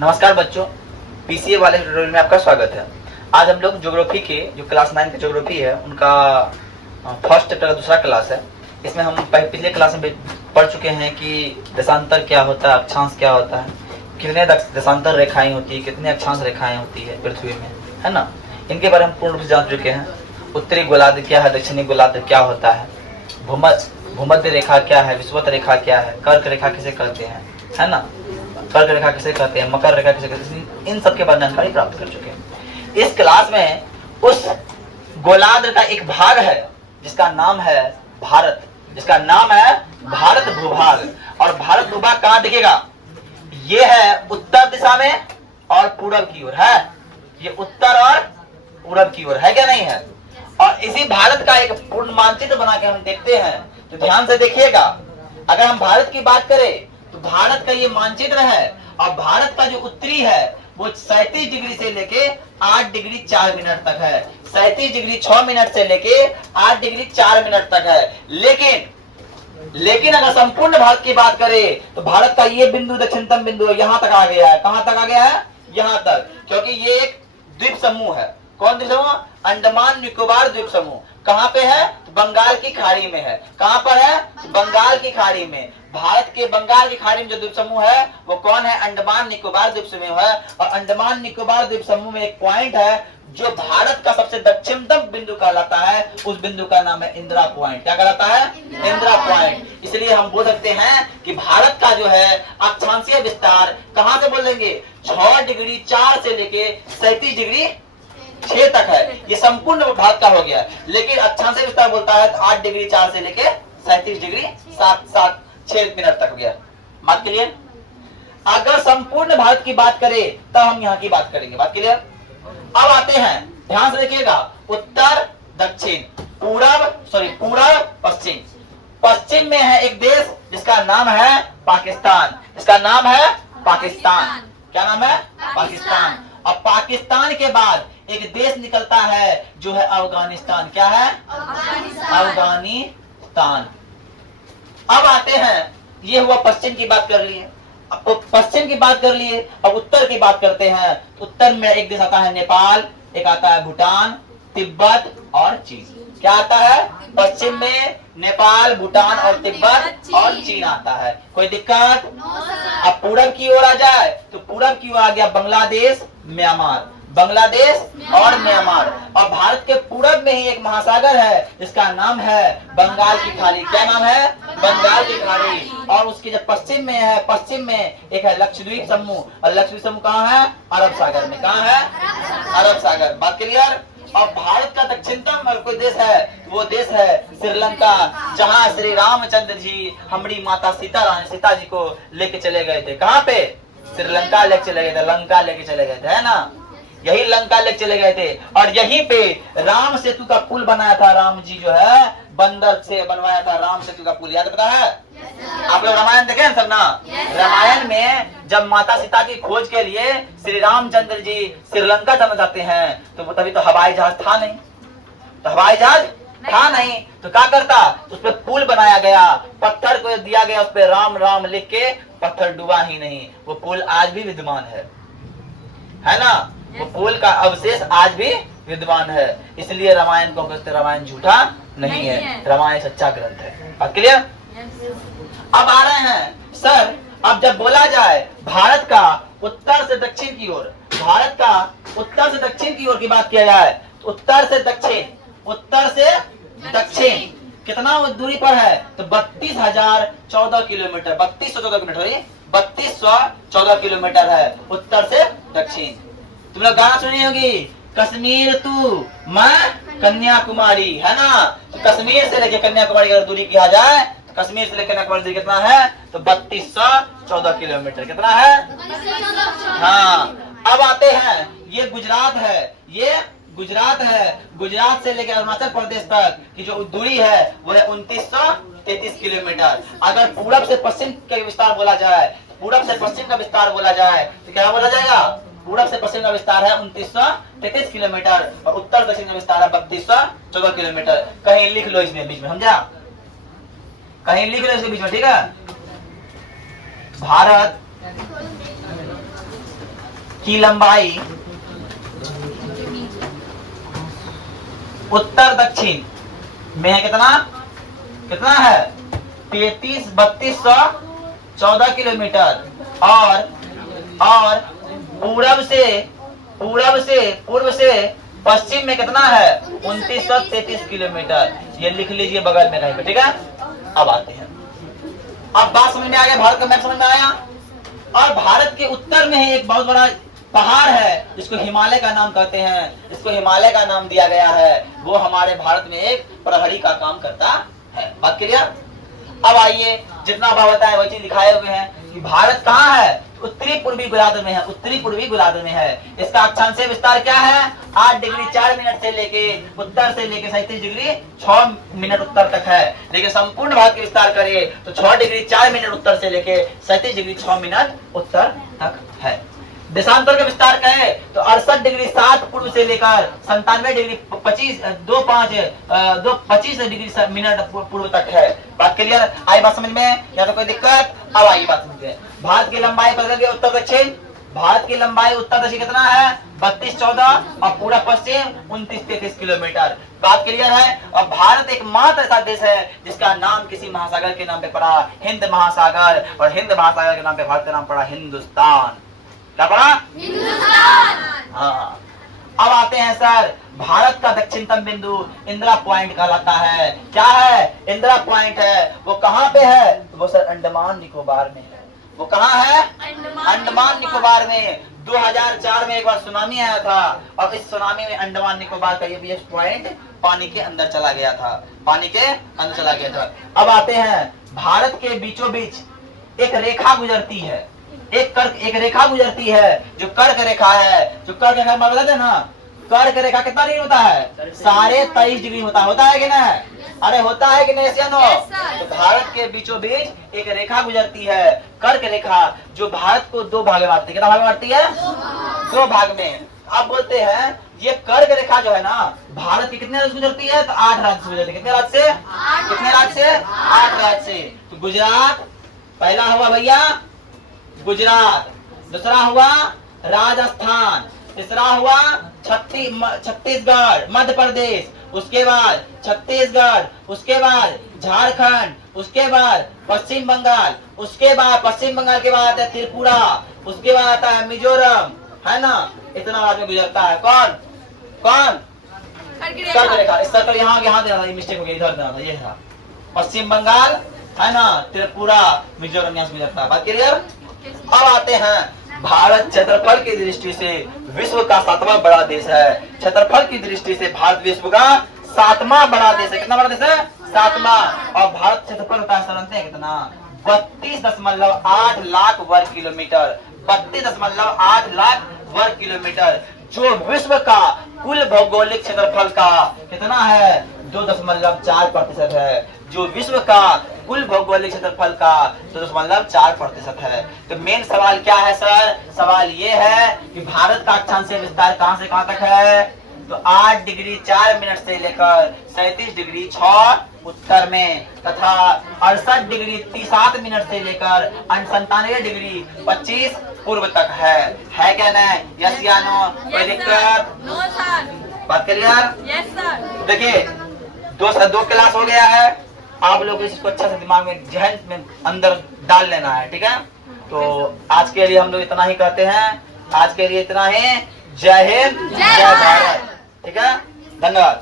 नमस्कार बच्चों, पीसीए वाले ट्यूटोरियल में आपका स्वागत है। आज हम लोग ज्योग्राफी के जो क्लास 9 की ज्योग्राफी है उनका फर्स्ट चैप्टर का दूसरा क्लास है। इसमें हम पिछले क्लास में पढ़ चुके हैं कि देशांतर क्या होता है, अक्षांश क्या होता है, कितने देशांतर रेखाएं होती है, कितने अक्षांश रेखाएं होती है पृथ्वी में, है ना। इनके बारे में पूर्ण रूप से जान चुके हैं। उत्तरी गोलार्ध क्या है, दक्षिणी गोलार्ध क्या होता है, भूमध्य रेखा क्या है, विषुवत रेखा क्या है, कर्क रेखा किसे कहते हैं, है ना, कर्क रेखा किसे कहते हैं, मकर रेखा किसे कहते हैं, इन सब के बारे में जानकारी प्राप्त कर चुके हैं। इस क्लास में उस गोलार्ध का एक भाग है जिसका नाम है भारत, जिसका नाम है भारत भूभाग। और भारत भूभाग कहाँ दिखेगा? ये है उत्तर दिशा में और पूरब की ओर है। ये उत्तर और पूरब की ओर है क्या नहीं है? और इसी भारत का एक पूर्ण मानचित्र बना के हम देखते हैं, तो ध्यान से देखिएगा। अगर हम भारत की बात करें तो भारत का ये मानचित्र है, और भारत का जो उत्तरी है वो 37 डिग्री से लेके 8 डिग्री 4 मिनट तक है। 37 डिग्री 6 मिनट से लेके 8 डिग्री 4 मिनट तक है। लेकिन अगर संपूर्ण भारत की बात करें तो भारत का ये बिंदु दक्षिणतम बिंदु यहां तक आ गया है। कहां तक आ गया है? यहां तक, क्योंकि ये एक द्वीप समूह है। कौन द्वीप समूह? अंडमान निकोबार द्वीप समूह। कहां पे है? बंगाल की खाड़ी में है। कहां पर है? बंगाल की खाड़ी में। भारत के बंगाल की खाड़ी में जो द्वीप समूह है वो कौन है? अंडमान निकोबार द्वीप समूह है। और अंडमान निकोबार द्वीप समूह में एक पॉइंट है जो भारत का सबसे दक्षिणतम बिंदु कहलाता है। उस बिंदु का नाम है इंदिरा पॉइंट। क्या कहलाता है? इंदिरा पॉइंट। इसलिए हम बोल सकते हैं कि भारत का जो है अक्षांशीय विस्तार कहां से बोलेंगे? 6 डिग्री 4 से लेके 37 डिग्री 6 तक है। ये संपूर्ण भारत का हो गया। लेकिन अक्षांशीय विस्तार बोलता है 8 डिग्री 4 से लेके 37 डिग्री 6 मिनट तक हो गया। बात क्लियर? अगर संपूर्ण भारत की बात करें तब हम यहाँ की बात करेंगे। बात क्लियर? अब आते हैं, ध्यान से देखिएगा। उत्तर दक्षिण, पूरब पश्चिम। पश्चिम में है एक देश जिसका नाम है पाकिस्तान। इसका नाम है पाकिस्तान। क्या नाम है? पाकिस्तान। और पाकिस्तान के बाद एक देश निकलता है जो है अफगानिस्तान। क्या है? अफगानिस्तान। अब आते हैं, ये हुआ पश्चिम की बात कर लिए। अब पश्चिम की बात कर लिए, अब उत्तर की बात करते हैं। उत्तर में एक देश आता है नेपाल, एक आता है भूटान, तिब्बत और चीन। क्या आता है? पश्चिम में नेपाल, भूटान और तिब्बत और चीन आता है। कोई दिक्कत? अब पूरब की ओर आ जाए तो पूरब की ओर आ गया बांग्लादेश, म्यांमार। बांग्लादेश और म्यांमार। और भारत के पूरब में ही एक महासागर है जिसका नाम है बंगाल की खाड़ी। क्या नाम है? बंगाल की खाड़ी। और उसके जब पश्चिम में है, पश्चिम में एक है लक्षद्वीप समूह। और लक्षद्वीप समूह कहाँ है? अरब सागर में। कहाँ है? अरब सागर। बात क्लियर? और भारत का दक्षिणतम अगर कोई देश है वो देश है श्रीलंका, जहाँ श्री रामचंद्र जी हमारी माता सीता जी को लेके चले गए थे। कहाँ पे? श्रीलंका लेके चले गए थे, लंका लेके चले गए थे, है ना। यही लंका लेके चले गए थे। और यहीं पे राम सेतु का पुल बनाया था। राम जी जो है बंदर से बनवाया था राम सेतु का पुल। याद पता है? आप लोग रामायण देखे हैं सब ना? रामायण में जब माता सीता की खोज के लिए श्री रामचंद्र जी श्रीलंका जाना चाहते हैं तो तभी तो हवाई जहाज था नहीं। तो क्या करता? उस पर पुल बनाया गया, पत्थर को दिया गया, उस पर राम राम लिख के, पत्थर डूबा ही नहीं। वो पुल आज भी विद्यमान है ना। वो पुल का अवशेष आज भी विद्यमान है। इसलिए रामायण को कहते हैं रामायण झूठा नहीं है, रामायण सच्चा ग्रंथ है। बात क्लियर? अब आ रहे हैं सर, अब जब बोला जाए भारत का उत्तर से दक्षिण की ओर, भारत का उत्तर से दक्षिण की ओर की बात किया जाए, उत्तर से दक्षिण कितना दूरी पर है? तो 32,014 किलोमीटर। 3214 किलोमीटर है उत्तर से दक्षिण। तुम लोग गाना सुनी होगी, कश्मीर तू मैं कन्याकुमारी, है ना। तो कश्मीर से लेकर कन्याकुमारी अगर दूरी किया जाए तो कश्मीर से लेकर कन्याकुमारी दूरी कितना है? तो 3214 किलोमीटर। कितना है? हाँ। अब आते हैं, ये गुजरात है। गुजरात से लेकर अरुणाचल प्रदेश तक की जो दूरी है वो है 2933 किलोमीटर। अगर पूरब से पश्चिम का विस्तार बोला जाए, पूरब से पश्चिम का विस्तार बोला जाए तो क्या बोला जाएगा? पूरब से पश्चिम का विस्तार है 2933 किलोमीटर और उत्तर दक्षिण का विस्तार है 3214 किलोमीटर। कहीं लिख लो इसमें बीच में, समझा? कहीं लिख लो इसके बीच में, ठीक है। भारत की लंबाई उत्तर दक्षिण में है कितना कितना है 33,3214 किलोमीटर और पूर्व से पश्चिम में कितना है 2933 किलोमीटर। ये लिख लीजिए बगल में कहीं पे, ठीक है। अब आते हैं, अब बात समझ में आ गया, भारत का मैप समझ में आया। और भारत के उत्तर में ही एक बहुत बड़ा पहाड़ है जिसको हिमालय का नाम कहते हैं, इसको हिमालय का नाम दिया गया है। वो हमारे भारत में एक प्रहरी का काम करता है। बात क्लियर। अब आइए, जितना बात है वही चीज दिखाए हुए हैं कि भारत कहाँ है, उत्तरी पूर्वी गोलार्ध में है, उत्तरी पूर्वी गोलार्ध में है। इसका अक्षांशीय विस्तार क्या है 8 डिग्री 4 मिनट से लेके उत्तर से लेके 37 डिग्री 6 मिनट उत्तर तक है। लेकिन संपूर्ण भारत का विस्तार करें तो 6 डिग्री 4 मिनट उत्तर से लेके 37 डिग्री 6 मिनट उत्तर तक है। देशांतर का विस्तार कहे तो 68 डिग्री 7 पूर्व से लेकर 97 डिग्री 25 डिग्री मिनट पूर्व तक है। बात क्लियर, आई बात समझ में या तो कोई दिक्कत। अब आई बात समझते, भारत की लंबाई बदल गई उत्तर दक्षिण। भारत की लंबाई उत्तर दक्षिण कितना है 32-14 और पूरा पश्चिम 29-33 किलोमीटर। बात क्लियर है। और भारत एकमात्र ऐसा देश है जिसका नाम किसी महासागर के नाम पे पड़ा, हिंद महासागर, और हिंद महासागर के नाम पे भारत का नाम पड़ा हिंदुस्तान। क्या पड़ा हिंदुस्तान। हाँ, अब आते हैं सर, भारत का दक्षिणतम बिंदु इंदिरा पॉइंट कहलाता है। क्या है इंदिरा पॉइंट है, वो कहाँ पे है तो वो सर अंडमान निकोबार में है। वो कहाँ है अंडमान निकोबार में। 2004 में एक बार सुनामी आया था और इस सुनामी में अंडमान निकोबार का ये भी एक पॉइंट पानी के अंदर चला गया था, पानी के अंदर चला गया था। अब आते हैं, भारत के बीचों बीच एक रेखा गुजरती है, एक रेखा गुजरती है जो कर्क रेखा है। जो कर्क रेखा बता दे ना, कर्क रेखा कितना डिग्री होता है 23.5 डिग्री होता है कि नहीं? अरे होता है कि नहीं? तो भारत के बीचों बीच एक रेखा गुजरती है, कर्क रेखा, जो भारत को 2 भाग में बांटती है। कितना भाग में बांटती है 2 भाग में। अब बोलते हैं ये कर्क रेखा जो है ना भारत की कितने राज्य से गुजरती है तो 8 राज्य से गुजरती है। कितने राज्य से? 8 राज्य से। तो गुजरात पहला हुआ भैया, गुजरात, दूसरा हुआ राजस्थान, तीसरा हुआ छत्तीसगढ़ मध्य प्रदेश, उसके बाद छत्तीसगढ़, उसके बाद झारखंड, उसके बाद पश्चिम बंगाल, उसके बाद पश्चिम बंगाल के बाद आता है त्रिपुरा, उसके बाद आता है मिजोरम, है ना। इतना राज्य में गुजरता है कौन कौन कर्क रेखा। इस तरह यहाँ देना था, मिस्टेक हो गई, इधर देना था, ये था पश्चिम बंगाल, है ना, त्रिपुरा, मिजोरम यहाँ से गुजरता है। बात क्लियर। अब आते हैं, भारत क्षेत्रफल की दृष्टि से विश्व का 7वां बड़ा देश है। क्षेत्रफल की दृष्टि से भारत विश्व का 7वां बड़ा देश है। कितना बड़ा देश है 7वां। और भारत क्षेत्रफल होता है कितना 32.8 लाख वर्ग किलोमीटर, 32.8 लाख वर्ग किलोमीटर, जो विश्व का कुल भौगोलिक क्षेत्रफल का कितना है 2.4% है। जो विश्व का कुल भौगोलिक क्षेत्रफल का 2.4% है। तो मेन सवाल क्या है सर? सवाल ये है कि भारत का अक्षांशीय विस्तार कहां से कहां तक है तो 8 डिग्री 4 मिनट से लेकर 37 डिग्री 6 उत्तर में, तथा 68 डिग्री 7 मिनट से लेकर 97 डिग्री 25 पूर्व तक है क्या नहीं? यस या नो? कोई दिक्कत? No sir. बात करिए यार। Yes sir. देखिए 2 क्लास हो गया है, आप लोग इसको अच्छा से दिमाग में जहन में अंदर डाल लेना है, ठीक है। तो आज के लिए हम लोग इतना ही कहते हैं, आज के लिए इतना ही। जय हिंद, जय भारत, ठीक है, धन्यवाद।